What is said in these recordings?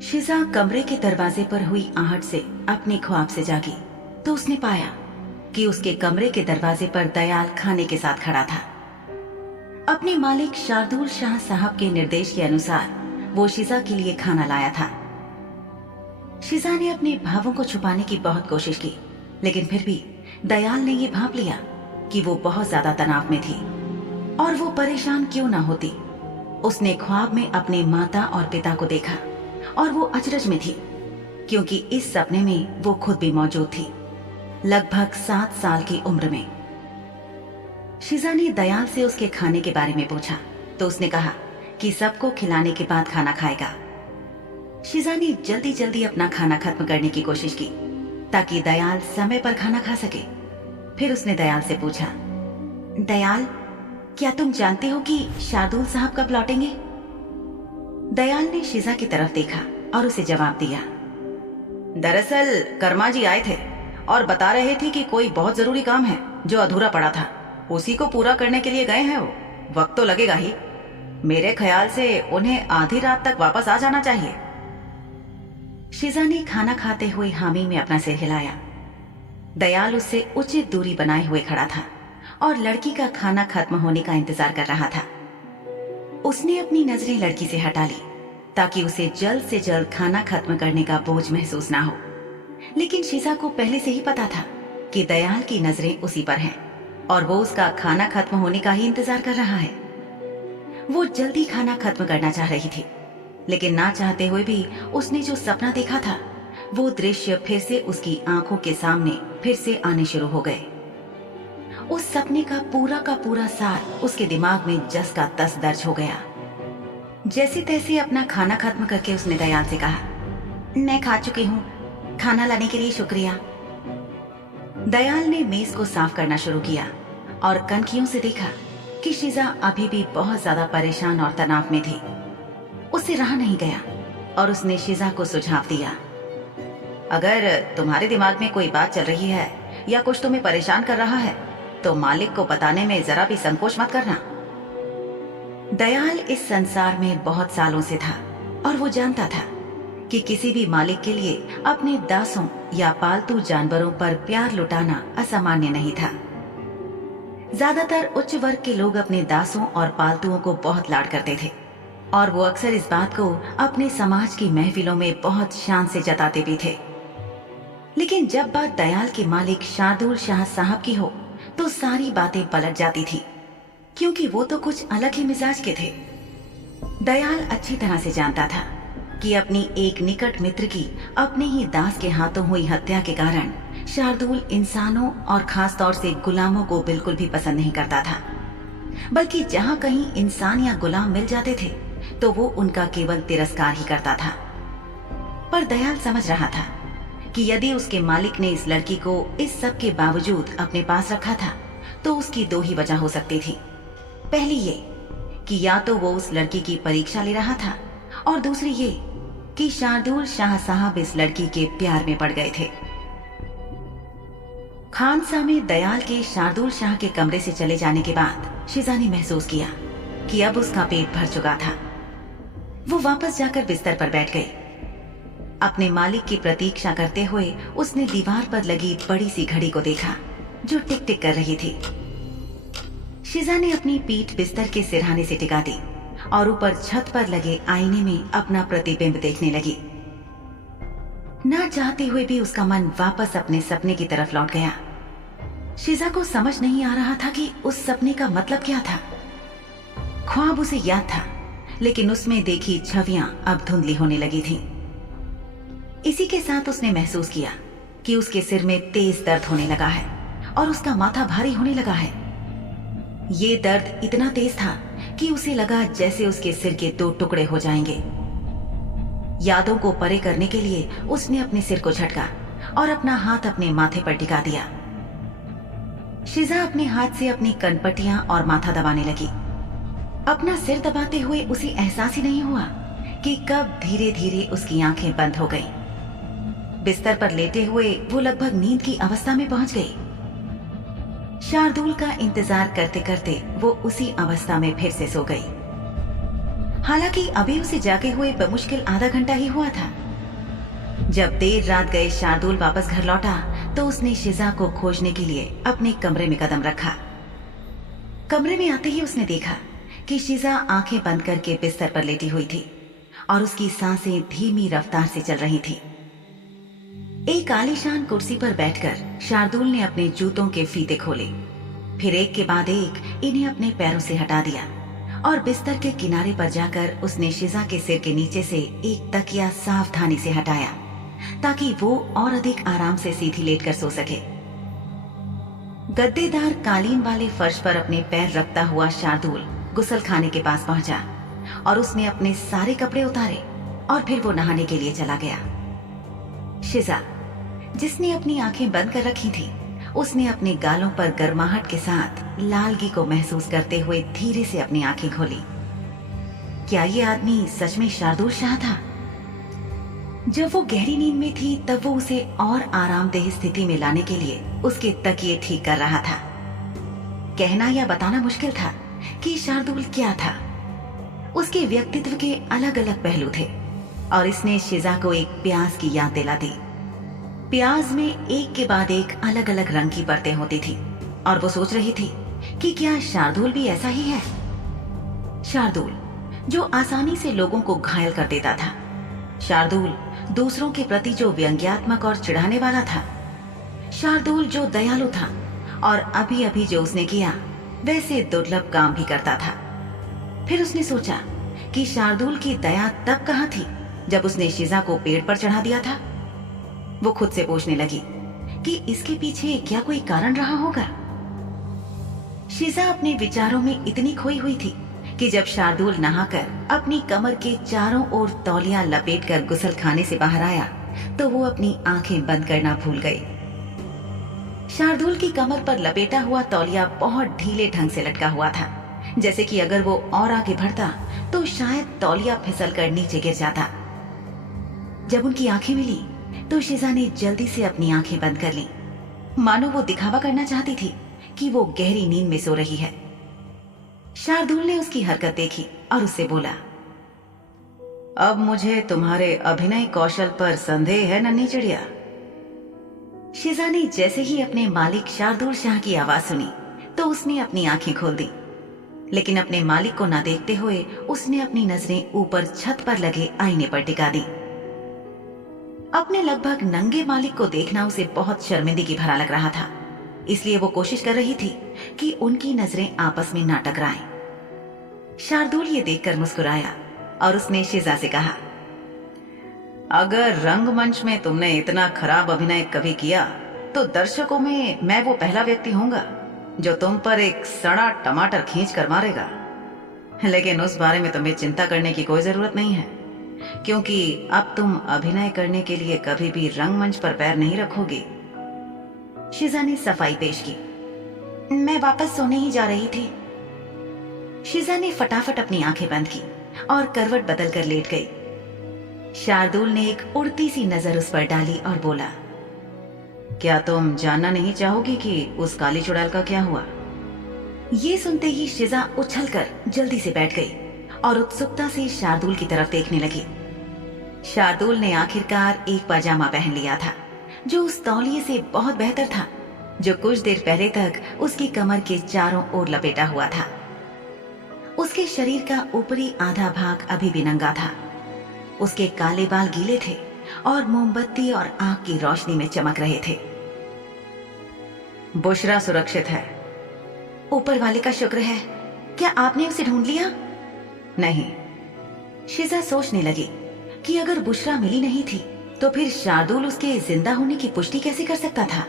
शिजा कमरे के दरवाजे पर हुई आहट से अपने ख्वाब से जागी तो उसने पाया कि उसके कमरे के दरवाजे पर दयाल खाने के साथ खड़ा था। अपने मालिक शार्दुल शाह साहब के निर्देश के अनुसार वो शिजा के लिए खाना लाया था। शिजा ने अपने भावों को छुपाने की बहुत कोशिश की, लेकिन फिर भी दयाल ने ये भांप लिया कि वो बहुत ज्यादा तनाव में थी और वो परेशान क्यों ना होती। उसने ख्वाब में अपने माता और पिता को देखा और वो अचरज में थी, क्योंकि इस सपने में वो खुद भी मौजूद थी, लगभग 7 साल की उम्र में। शिजा ने दयाल से उसके खाने के बारे में पूछा तो उसने कहा कि सबको खिलाने के बाद खाना खाएगा। शिजा ने जल्दी जल्दी अपना खाना खत्म करने की कोशिश की ताकि दयाल समय पर खाना खा सके। फिर उसने दयाल से पूछा, दयाल, क्या तुम जानते हो कि शार्दुल साहब कब लौटेंगे? दयाल ने शिजा की तरफ देखा और उसे जवाब दिया, दरअसल कर्मा जी आए थे और बता रहे थे कि कोई बहुत जरूरी काम है जो अधूरा पड़ा था, उसी को पूरा करने के लिए गए हैं। वो वक्त तो लगेगा ही, मेरे ख्याल से उन्हें आधी रात तक वापस आ जाना चाहिए। शिजा ने खाना खाते हुए हामी में अपना सिर हिलाया। दयाल उससे उचित दूरी बनाए हुए खड़ा था और लड़की का खाना खत्म होने का इंतजार कर रहा था। उसने अपनी नजरें लड़की से हटा ली ताकि उसे जल्द से जल्द खाना खत्म करने का बोझ महसूस ना हो, लेकिन शिजा को पहले से ही पता था कि दयाल की नजरें उसी पर हैं और वो उसका खाना खत्म होने का ही इंतजार कर रहा है। वो जल्दी खाना खत्म करना चाह रही थी, लेकिन ना चाहते हुए भी उसने जो सपना देखा था वो दृश्य फिर से उसकी आंखों के सामने फिर से आने शुरू हो गए। उस सपने का पूरा सार उसके दिमाग में जस का तस दर्ज हो गया। जैसे तैसे अपना खाना खत्म करके उसने दयाल से कहा, मैं खा चुकी हूँ, खाना लाने के लिए शुक्रिया। दयाल ने मेज को साफ करना शुरू किया और कनखियों से देखा कि शिजा अभी भी बहुत ज्यादा परेशान और तनाव में थी। उससे रहा नहीं गया और उसने शिजा को सुझाव दिया, अगर तुम्हारे दिमाग में कोई बात चल रही है या कुछ तुम्हें परेशान कर रहा है तो मालिक को बताने में जरा भी संकोच मत करना। दयाल इस संसार में बहुत सालों से था और वो जानता था कि किसी भी मालिक के लिए अपने दासों या पालतू जानवरों पर प्यार लुटाना असामान्य नहीं था। ज्यादातर उच्च वर्ग के लोग अपने दासों और पालतुओं को बहुत लाड करते थे और वो अक्सर इस बात को अपने समाज की महफिलों में बहुत शान से जताते भी थे। लेकिन जब बात दयाल के मालिक शार्दुल शाह साहब की हो तो सारी बातें पलट जाती थी, क्योंकि वो तो कुछ अलग ही मिजाज के थे। दयाल अच्छी तरह से जानता था कि अपनी एक निकट मित्र की अपने ही दास के हाथों हुई हत्या के कारण शार्दुल इंसानों और खास तौर से गुलामों को बिल्कुल भी पसंद नहीं करता था, बल्कि जहाँ कहीं इंसान या गुलाम मिल जाते थे तो वो उनका केवल तिरस्कार ही करता था। पर दयाल समझ रहा था कि यदि उसके मालिक ने इस लड़की को इस सब के बावजूद अपने पास रखा था तो उसकी 2 ही वजह हो सकती थी। पहली ये कि या तो वो उस लड़की की परीक्षा ले रहा था और दूसरी ये कि शार्दुल शाह साहब इस लड़की के प्यार में पड़ गए थे। खानसा में दयाल के शार्दुल शाह के कमरे से चले जाने के बाद शिजा ने महसूस किया कि अब उसका पेट भर चुका था। वो वापस जाकर बिस्तर पर बैठ गई। अपने मालिक की प्रतीक्षा करते हुए उसने दीवार पर लगी बड़ी सी घड़ी को देखा जो टिक टिक कर रही थी। शिजा ने अपनी पीठ बिस्तर के सिरहाने से टिका दी और ऊपर छत पर लगे आईने में अपना प्रतिबिंब देखने लगी। ना चाहते हुए भी उसका मन वापस अपने सपने की तरफ लौट गया। शिजा को समझ नहीं आ रहा था कि उस सपने का मतलब क्या था। ख्वाब उसे याद था, लेकिन उसमें देखी छवियां अब धुंधली होने लगी थीं। इसी के साथ उसने महसूस किया कि उसके सिर में तेज दर्द होने लगा है और उसका माथा भारी होने लगा है। ये दर्द इतना तेज था कि उसे लगा जैसे उसके सिर के 2 टुकड़े हो जाएंगे। यादों को परे करने के लिए उसने अपने सिर को झटका और अपना हाथ अपने माथे पर टिका दिया। शिजा अपने हाथ से अपनी कनपटियां और माथा दबाने लगी। अपना सिर दबाते हुए उसे एहसास ही नहीं हुआ कि कब धीरे धीरे उसकी आंखें बंद हो गईं। बिस्तर पर लेटे हुए वो लगभग नींद की अवस्था में पहुंच गई। शार्दुल का इंतजार करते करते वो उसी अवस्था में फिर से सो गई। हालांकि अभी उसे जागे हुए बमुश्किल आधा घंटा ही हुआ था। जब देर रात गए शार्दुल वापस घर लौटा तो उसने शिजा को खोजने के लिए अपने कमरे में कदम रखा। कमरे में आते ही उसने देखा कि शिजा आंखें बंद करके बिस्तर पर लेटी हुई थी और उसकी सांसें धीमी रफ्तार से चल रही थी। एक आलीशान कुर्सी पर बैठकर शार्दुल ने अपने जूतों के फीते खोले, फिर एक के बाद एक इन्हें अपने पैरों से हटा दिया और बिस्तर के किनारे पर जाकर उसने शिजा के सिर के नीचे से एक तकिया सावधानी से हटाया ताकि वो और अधिक आराम से सीधी लेटकर सो सके। गद्देदार कालीन वाले फर्श पर अपने पैर रखता हुआ शार्दुल गुसलखाने के पास पहुंचा और उसने अपने सारे कपड़े उतारे और फिर वो नहाने के लिए चला गया। शिजा, जिसने अपनी आंखें बंद कर रखी थी, उसने अपने गालों पर गर्माहट के साथ लालगी को महसूस करते हुए धीरे से अपनी आंखें खोली। क्या ये आदमी सच में शार्दुल शाह था? जब वो गहरी नींद में थी तब वो उसे और आरामदेह स्थिति में लाने के लिए उसके तकिए ठीक कर रहा था। कहना या बताना मुश्किल था कि शार्दुल क्या था। उसके व्यक्तित्व के अलग अलग पहलू थे और इसने शिजा को एक प्याज की याद दिला दी। प्याज में एक के बाद एक अलग अलग रंग की परतें होती थी और वो सोच रही थी कि क्या शार्दुल भी ऐसा ही है। शार्दुल जो आसानी से लोगों को घायल कर देता था, शार्दुल दूसरों के प्रति जो व्यंग्यात्मक और चिढ़ाने वाला था, शार्दुल जो दयालु था और अभी अभी जो उसने किया वैसे दुर्लभ काम भी करता था। फिर उसने सोचा कि शार्दुल की दया तब कहाँ थी जब उसने शिजा को पेड़ पर चढ़ा दिया था। वो खुद से पूछने लगी कि इसके पीछे क्या कोई कारण रहा होगा। शिजा अपने विचारों में इतनी खोई हुई थी कि जब शार्दुल नहाकर अपनी कमर के चारों ओर तौलिया लपेटकर गुसलखाने से बाहर आया तो वो अपनी आंखें बंद करना भूल गई। शार्दुल की कमर पर लपेटा हुआ तौलिया बहुत ढीले ढंग से लटका हुआ था, जैसे कि अगर वो और आगे बढ़ता तो शायद तौलिया फिसल कर नीचे गिर जाता। जब उनकी आंखें मिली तो शिजा ने जल्दी से अपनी आंखें बंद कर ली, मानो वो दिखावा करना चाहती थी कि वो गहरी नींद में सो रही है। शार्दुल ने उसकी हरकत देखी और उससे बोला, अब मुझे तुम्हारे अभिनय कौशल पर संदेह है नन्ही चिड़िया। शिजा ने जैसे ही अपने मालिक शार्दुल शाह की आवाज सुनी तो उसने अपनी आंखें खोल दी, लेकिन अपने मालिक को ना देखते हुए उसने अपनी नजरें ऊपर छत पर लगे आईने पर टिका दी। अपने लगभग नंगे मालिक को देखना उसे बहुत शर्मिंदगी भरा लग रहा था, इसलिए वो कोशिश कर रही थी कि उनकी नजरें आपस में ना टकराएं। शार्दुल ये देखकर मुस्कुराया और उसने शिजा से कहा, अगर रंगमंच में तुमने इतना खराब अभिनय कभी किया तो दर्शकों में मैं वो पहला व्यक्ति होऊंगा जो तुम पर एक सड़ा टमाटर खींच कर मारेगा। लेकिन उस बारे में तुम्हें चिंता करने की कोई जरूरत नहीं है, क्योंकि अब तुम अभिनय करने के लिए कभी भी रंगमंच पर पैर नहीं रखोगी। शिजा ने सफाई पेश की, मैं वापस सोने ही जा रही थी। शिजा ने फटाफट अपनी आंखें बंद की और करवट बदल कर लेट गई। शार्दुल ने एक उड़ती सी नजर उस पर डाली और बोला, क्या तुम जानना नहीं चाहोगी कि उस काली चुड़ैल का क्या हुआ? ये सुनते ही शिजा उछलकर जल्दी से बैठ गई और उत्सुकता से शार्दुल की तरफ देखने लगी। शार्दुल ने आखिरकार एक पाजामा पहन लिया था जो उस तौलिए से बहुत बेहतर था, जो कुछ देर पहले तक उसकी कमर के चारों ओर लपेटा हुआ था। उसके शरीर का ऊपरी आधा भाग अभी भी नंगा था। उसके काले बाल गीले थे और मोमबत्ती और आग की रोशनी में चमक रहे थे। बुशरा सुरक्षित है। ऊपर वाले का शुक्र है। क्या आपने उसे ढूंढ लिया? नहीं। शिजा सोचने लगी कि अगर बुशरा मिली नहीं थी तो फिर शार्दुल उसके जिंदा होने की पुष्टि कैसे कर सकता था।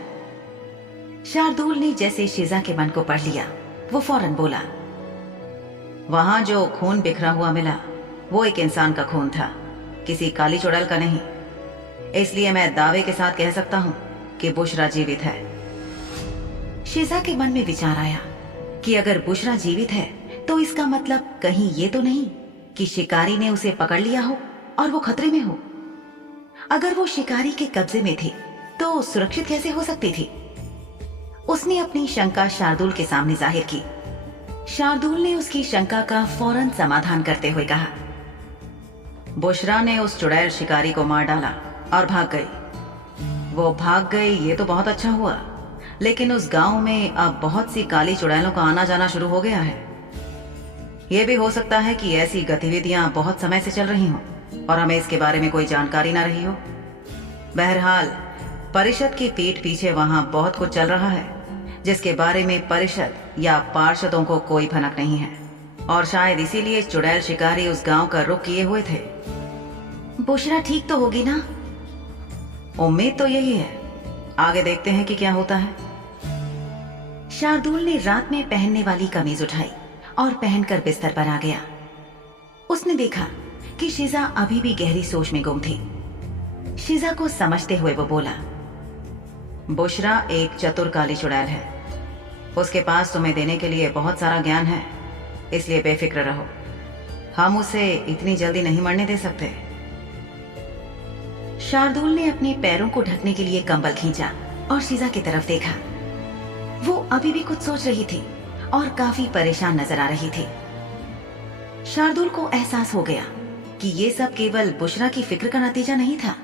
शार्दुल ने जैसे शिजा के मन को पढ़ लिया, वो फौरन बोला, वहां जो खून बिखरा हुआ मिला वो एक इंसान का खून था, किसी काली चुड़ैल का नहीं। इसलिए मैं दावे के साथ कह सकता हूं कि बुशरा जीवित है। शिजा के मन में विचार आया कि अगर बुशरा जीवित है तो इसका मतलब कहीं ये तो नहीं कि शिकारी ने उसे पकड़ लिया हो और वो खतरे में हो। अगर वो शिकारी के कब्जे में थी तो सुरक्षित कैसे हो सकती थी? उसने अपनी शंका शार्दुल के सामने जाहिर की। शार्दुल ने उसकी शंका का फौरन समाधान करते हुए कहा, बुशरा ने उस चुड़ैल शिकारी को मार डाला और भाग गई। वो भाग गई ये तो बहुत अच्छा हुआ, लेकिन उस गांव में अब बहुत सी काली चुड़ैलों का आना जाना शुरू हो गया है। ये भी हो सकता है कि ऐसी गतिविधियां बहुत समय से चल रही हों और हमें इसके बारे में कोई जानकारी ना रही हो। बहरहाल परिषद की पीठ पीछे वहां बहुत कुछ चल रहा है जिसके बारे में परिषद या पार्षदों को कोई भनक नहीं है, और शायद इसीलिए चुड़ैल शिकारी उस गांव का रुख किए हुए थे। बुशरा ठीक तो होगी ना? उम्मीद तो यही है, आगे देखते हैं कि क्या होता है। शार्दुल ने रात में पहनने वाली कमीज उठाई और पहनकर बिस्तर पर आ गया। उसने देखा कि शिजा अभी भी गहरी सोच में गुम थी। शिजा को समझते हुए वो बोला, बुशरा एक चतुर काली चुड़ैल है। उसके पास तुम्हें देने के लिए बहुत सारा ज्ञान है, इसलिए बेफिक्र रहो। हम उसे इतनी जल्दी नहीं मरने दे सकते। शार्दुल ने अपने पैरों को ढकने के लिए कंबल खींचा और शिजा की तरफ देखा। वो अभी भी कुछ सोच रही थी और काफी परेशान नजर आ रही थी। शार्दुल को एहसास हो गया कि ये सब केवल बुशरा की फिक्र का नतीजा नहीं था,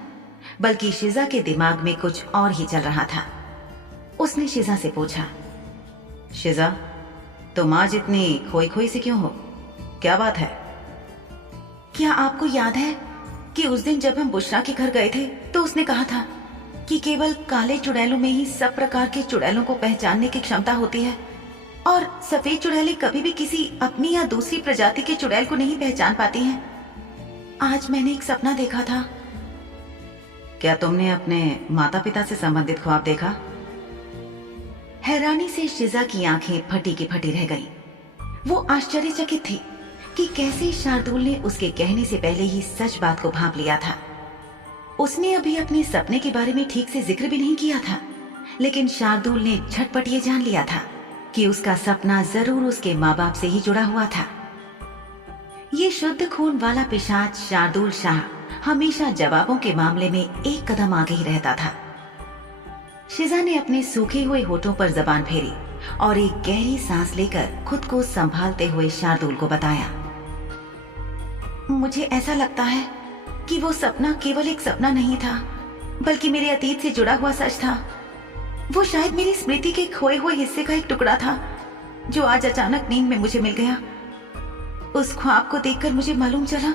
बल्कि शिजा के दिमाग में कुछ और ही चल रहा था। उसने शिजा से पूछा, शिजा, तुम आज इतनी खोई खोई सी क्यों हो? क्या बात है? क्या आपको याद है कि उस दिन जब हम बुशरा के घर गए थे तो उसने कहा था कि केवल काले चुड़ैलों में ही सब प्रकार के चुड़ैलों को पहचानने की क्षमता होती है और सफेद चुड़ैलें कभी भी किसी अपनी या दूसरी प्रजाति के चुड़ैल को नहीं पहचान पाती हैं। आज मैंने एक सपना देखा था। क्या तुमने अपने माता पिता से संबंधित ख्वाब देखा? हैरानी से शिजा की आंखें फटी की फटी रह गईं। वो आश्चर्यचकित थी कि कैसे शार्दुल ने उसके कहने से पहले ही सच बात को भांप लिया था। उसने अभी अपने सपने के बारे में ठीक से जिक्र भी नहीं किया था, लेकिन शार्दुल ने झटपट ये जान लिया था कि उसका सपना जरूर उसके माँ बाप से ही जुड़ा हुआ था। ये शुद्ध खून वाला पिशाच शार्दुल शाह हमेशा जवाबों के मामले में एक कदम आगे ही रहता था। शिजा ने अपने सूखे हुए होठों पर जबान फेरी और एक गहरी सांस लेकर खुद को संभालते हुए शार्दुल को बताया, मुझे ऐसा लगता है कि वो सपना केवल एक सपना नहीं था, बल्कि मेरे अतीत से जुड़ा हुआ सच था। वो शायद मेरी स्मृति के खोए हुए हिस्से का एक टुकड़ा था जो आज अचानक नींद में मुझे मिल गया। उस ख्वाब को देखकर मुझे मालूम चला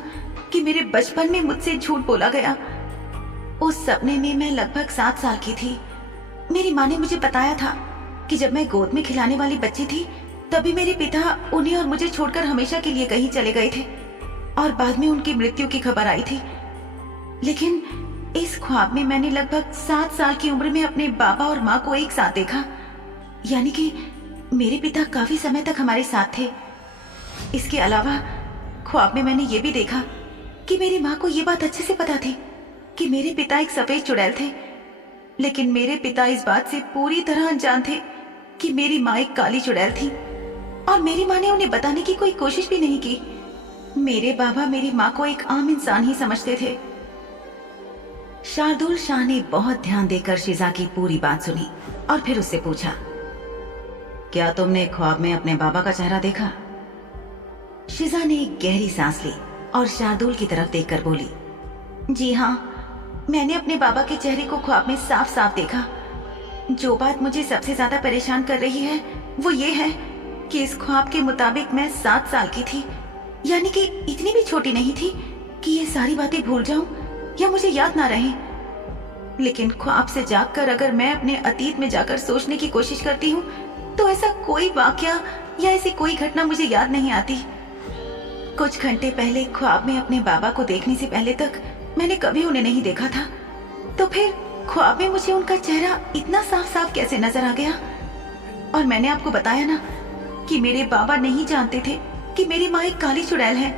कि मेरे बचपन में मुझसे झूठ बोला गया। उस सपने में मैं लगभग 7 साल की थी। मेरी माँ ने मुझे बताया था कि जब मैं गोद में खिलाने वाली बच्ची थी तभी मेरे पिता उन्हें और मुझे छोड़कर हमेशा के लिए कहीं चले गए थे और बाद में उनकी मृत्यु की खबर आई थी। लेकिन इस ख्वाब में मैंने लगभग 7 साल की उम्र में अपने बाबा और माँ को एक साथ देखा, यानी कि मेरे पिता काफी समय तक हमारे साथ थे। इसके अलावा ख्वाब में मैंने ये भी देखा कि मेरी माँ को ये बात अच्छे से पता थी कि मेरे पिता एक सफेद चुड़ैल थे, लेकिन मेरे पिता इस बात से पूरी तरह अनजान थे कि मेरी माँ एक काली चुड़ैल थी और मेरी माँ ने उन्हें बताने की कोई कोशिश भी नहीं की। मेरे बाबा मेरी माँ को एक आम इंसान ही समझते थे। शार्दुल शाह ने बहुत ध्यान देकर शिजा की पूरी बात सुनी और फिर उससे पूछा, क्या तुमने ख्वाब में अपने बाबा का चेहरा देखा? शिजा ने एक गहरी सांस ली और शार्दुल की तरफ देखकर बोली, जी हाँ, मैंने अपने बाबा के चेहरे को ख्वाब में साफ साफ देखा। जो बात मुझे सबसे ज्यादा परेशान कर रही है वो ये है कि इस ख्वाब के मुताबिक मैं 7 साल की थी, यानी कि इतनी भी छोटी नहीं थी कि ये सारी बातें भूल जाऊं या मुझे याद ना रहे। लेकिन ख्वाब से जागकर अगर मैं अपने अतीत में जाकर सोचने की कोशिश करती हूँ तो ऐसा कोई वाकया या ऐसी कोई घटना मुझे याद नहीं आती। कुछ घंटे पहले ख्वाब में अपने बाबा को देखने से पहले तक मैंने कभी उन्हें नहीं देखा था, तो फिर ख्वाब में मुझे उनका चेहरा इतना साफ साफ कैसे नजर आ गया? और मैंने आपको बताया ना कि मेरे बाबा नहीं जानते थे कि मेरी माँ एक काली चुड़ैल है।